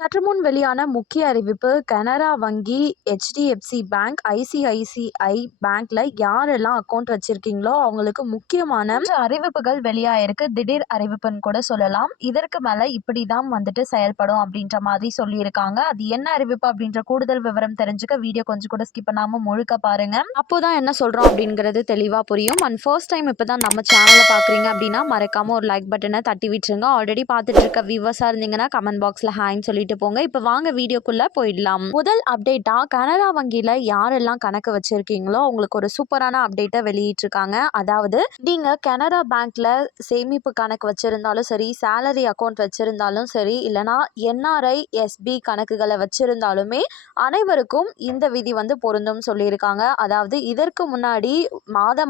சற்று முன் வெளியான முக்கிய அறிவிப்பு கனரா வங்கி, HDFC பேங்க், ICICI பேங்க்ல யாரெல்லாம் அக்கௌண்ட் வச்சிருக்கீங்களோ அவங்களுக்கு முக்கியமான அறிவிப்புகள் வெளியாயிருக்கு. திடீர் அறிவிப்புன்னு கூட சொல்லலாம். இதற்கு மேல இப்படிதான் வந்துட்டு செயல்படும் அப்படின்ற மாதிரி சொல்லியிருக்காங்க. அது என்ன அறிவிப்பு அப்படின்ற கூடுதல் விவரம் தெரிஞ்சுக்க வீடியோ கொஞ்சம் கூட ஸ்கிப் பண்ணாம முழுக்க பாருங்க. அப்போதான் என்ன சொல்றோம் அப்படிங்கிறது தெளிவா புரியும். அண்ட் ஃபர்ஸ்ட் டைம் இப்பதான் நம்ம சேனலை பாக்குறீங்க அப்படின்னா மறக்காம ஒரு லைக் பட்டனை தட்டி விட்டுருங்க. ஆல்ரெடி பார்த்துட்டு இருக்க வியூவர்ஸா இருந்தீங்கன்னா கமெண்ட் பாக்ஸ்ல ஹாய்ன்னு சொல்லிட்டு போங்க. இப்ப வாங்க வீடியோக்குள்ள போயிடலாம். முதல் அப்டேட்டா கனரா வங்கியில யாரெல்லாம் கணக்கு வச்சிருக்கீங்களோ உங்களுக்கு ஒரு சூப்பரான அப்டேட்டை வெளியிட்டிருக்காங்க. அதாவது நீங்க கனரா பேங்க்ல சேமிப்பு கணக்கு வச்சிருந்தாலும் சரி, சேலரி அக்கௌண்ட் வச்சிருந்தாலும் சரி, இல்லனா NRI SB கணக்குகளை வச்சிருந்தாலுமே அனைவருக்கும் இந்த விதி வந்து பொருந்தும் சொல்லியிருக்காங்க. அதாவது இதற்கு முன்னாடி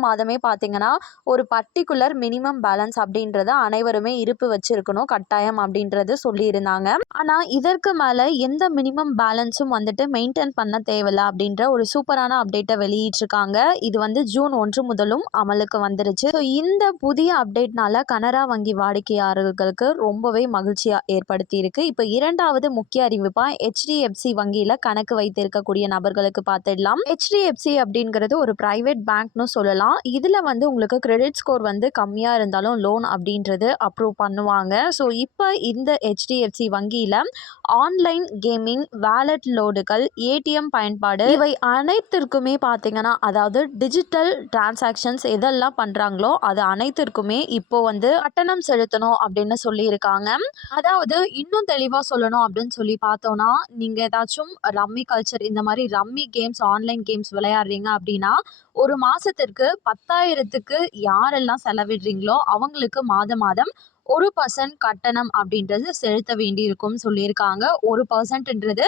மாதமே பார்த்தீங்கன்னா ஒரு பர்டிகுலர் மினிமம் பேலன்ஸ் அப்படின்றத அனைவருமே இருப்பு வச்சிருக்கணும் கட்டாயம் அப்படின்றது சொல்லியிருந்தாங்க. ஆனால் இதற்கு மேலே எந்த மினிமம் பேலன்ஸும் வந்துட்டு மெயின்டைன் பண்ண தேவையில்ல அப்படின்ற ஒரு சூப்பரான அப்டேட்டை வெளியிட்டிருக்காங்க. இது வந்து ஜூன் 1 முதலும் அமலுக்கு வந்துருச்சு. ஸோ இந்த புதிய அப்டேட்னால கனரா வங்கி வாடிக்கையாளர்களுக்கு ரொம்பவே மகிழ்ச்சியாக ஏற்படுத்தி இருக்கு. இப்போ இரண்டாவது முக்கிய அறிவிப்பா HDFC வங்கியில் கணக்கு வைத்திருக்கக்கூடிய நபர்களுக்கு பார்த்துடலாம். HDFC அப்படிங்கிறது ஒரு பிரைவேட் பேங்க்னு சொல்லலாம். இதில் வந்து உங்களுக்கு கிரெடிட் ஸ்கோர் வந்து கம்மியாக இருந்தாலும் லோன் அப்படின்றது அப்ரூவ் பண்ணுவாங்க. ஸோ இப்போ இந்த HDFC வங்கியில் ஆன்லைன் கேமிங், வாலெட் லோடுகள், ATM பயன்பாடு இவை அனைத்திற்குமே பார்த்தீங்கன்னா அதாவது டிஜிட்டல் டிரான்சாக்ஷன்ஸ் எதெல்லாம் பண்ணுறாங்களோ அது அனைத்திற்குமே இப்போ வந்து கட்டணம் செலுத்தணும் அப்படின்னு சொல்லியிருக்காங்க. அதாவது இன்னும் தெளிவாக சொல்லணும் அப்படின்னு சொல்லி பார்த்தோன்னா நீங்கள் ஏதாச்சும் ரம்மி கல்ச்சர் இந்த மாதிரி ரம்மி கேம்ஸ், ஆன்லைன் கேம்ஸ் விளையாடுறீங்க அப்படின்னா ஒரு மாதத்திற்கு 10,000க்கு யாரெல்லாம் செலவிடுறீங்களோ அவங்களுக்கு மாதம் 1% கட்டணம் அப்படின்றது செலுத்த வேண்டி இருக்கும் சொல்லியிருக்காங்க. 1%ன்றது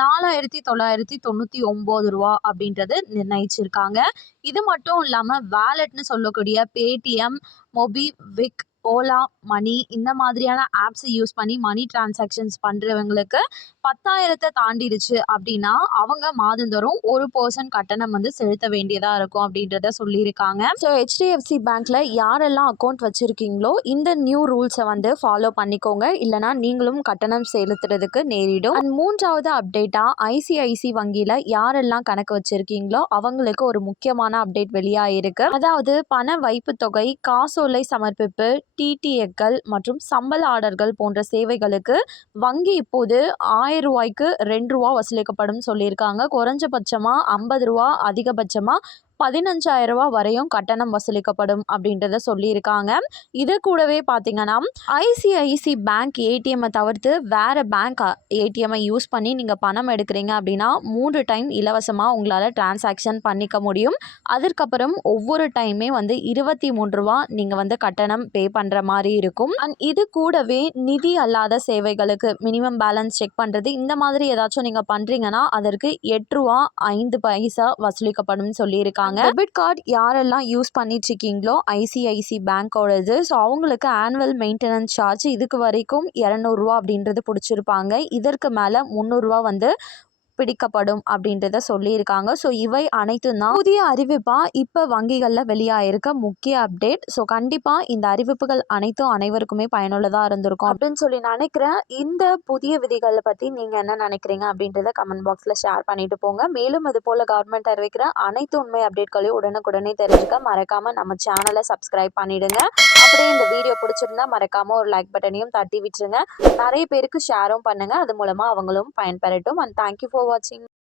4,999 ரூபா அப்படின்றது நிர்ணயிச்சிருக்காங்க. இது மட்டும் இல்லாமல் வேலெட்னு சொல்லக்கூடிய பேடிஎம், மொபிவிக், ஓலா மணி இந்த மாதிரியான ஆப்ஸ் யூஸ் பண்ணி மணி டிரான்சாக்ஷன்ஸ் பண்ணுறவங்களுக்கு 10,000 தாண்டிடுச்சு அப்படின்னா அவங்க மாதந்தோறும் 1% கட்டணம் வந்து செலுத்த வேண்டியதாக இருக்கும் அப்படின்றத சொல்லியிருக்காங்க. ஸோ HDFC பேங்க்ல யாரெல்லாம் அக்கௌண்ட் வச்சிருக்கீங்களோ இந்த நியூ ரூல்ஸை வந்து ஃபாலோ பண்ணிக்கோங்க. இல்லைனா நீங்களும் கட்டணம் செலுத்துறதுக்கு நேரிடும். அண்ட் மூன்றாவது அப்டேட்டா ICICI வங்கியில் யாரெல்லாம் கணக்கு வச்சிருக்கீங்களோ அவங்களுக்கு ஒரு முக்கியமான அப்டேட் வெளியாயிருக்கு. அதாவது பண வைப்பு தொகை, காசோலை சமர்ப்பிப்பு, TTAக்கள் மற்றும் சம்பள ஆர்டர்கள் போன்ற சேவைகளுக்கு வங்கி இப்போது 1000 ரூபாய்க்கு 2 ரூபா வசூலிக்கப்படும் சொல்லியிருக்காங்க. குறைஞ்சபட்சமா 50 ரூபா, அதிகபட்சமா 15,000 ரூபா வரையும் கட்டணம் வசூலிக்கப்படும் அப்படின்றத சொல்லியிருக்காங்க. இது கூடவே பார்த்தீங்கன்னா ICICI பேங்க் ATM தவிர்த்து வேற பேங்க் ATM யூஸ் பண்ணி நீங்கள் பணம் எடுக்கிறீங்க அப்படின்னா 3 டைம் இலவசமாக உங்களால் டிரான்சாக்ஷன் பண்ணிக்க முடியும். அதற்கப்புறம் ஒவ்வொரு டைமே வந்து 23 ரூபா நீங்கள் வந்து கட்டணம் பே பண்ணுற மாதிரி இருக்கும். அண்ட் இது கூடவே நிதி அல்லாத சேவைகளுக்கு மினிமம் பேலன்ஸ் செக் பண்ணுறது இந்த மாதிரி ஏதாச்சும் நீங்கள் பண்ணுறீங்கன்னா அதற்கு 8 ரூபா 5 பைசா வசூலிக்கப்படும் சொல்லியிருக்காங்க. டெபிட் கார்டு யாரெல்லாம் யூஸ் பண்ணிட்டு இருக்கீங்களோ ICICI பேங்கோடது, ஸோ அவங்களுக்கு ஆனுவல் மெயின்டெனன்ஸ் சார்ஜ் இதுக்கு வரைக்கும் 200 ரூபா அப்படின்றது பிடிச்சிருப்பாங்க. இதற்கு மேலே 300 ரூபா வந்து பிடிக்கப்படும் அப்படின்றத சொல்லியிருக்காங்க. ஸோ இவை அனைத்தும் தான் புதிய அறிவிப்பா இப்போ வங்கிகளில் வெளியாயிருக்க முக்கிய அப்டேட். ஸோ கண்டிப்பாக இந்த அறிவிப்புகள் அனைத்தும் அனைவருக்குமே பயனுள்ளதாக இருந்திருக்கும் அப்படின்னு சொல்லி நினைக்கிறேன். இந்த புதிய விதிகளை பற்றி நீங்கள் என்ன நினைக்கிறீங்க அப்படின்றத கமெண்ட் பாக்ஸில் ஷேர் பண்ணிட்டு போங்க. மேலும் இது போல் கவர்மெண்ட் அறிவிக்கிற அனைத்து உண்மை அப்டேட்களையும் உடனுக்குடனே தெரிஞ்சுக்க மறக்காமல் நம்ம சேனலை சப்ஸ்கிரைப் பண்ணிடுங்க. அப்படியே இந்த வீடியோ பிடிச்சிருந்தா மறக்காமல் ஒரு லைக் பட்டனையும் தட்டி விட்டுருங்க. நிறைய பேருக்கு ஷேரும் பண்ணுங்கள். அது மூலமாக அவங்களும் பயன்பெறட்டும். And thank you for watching.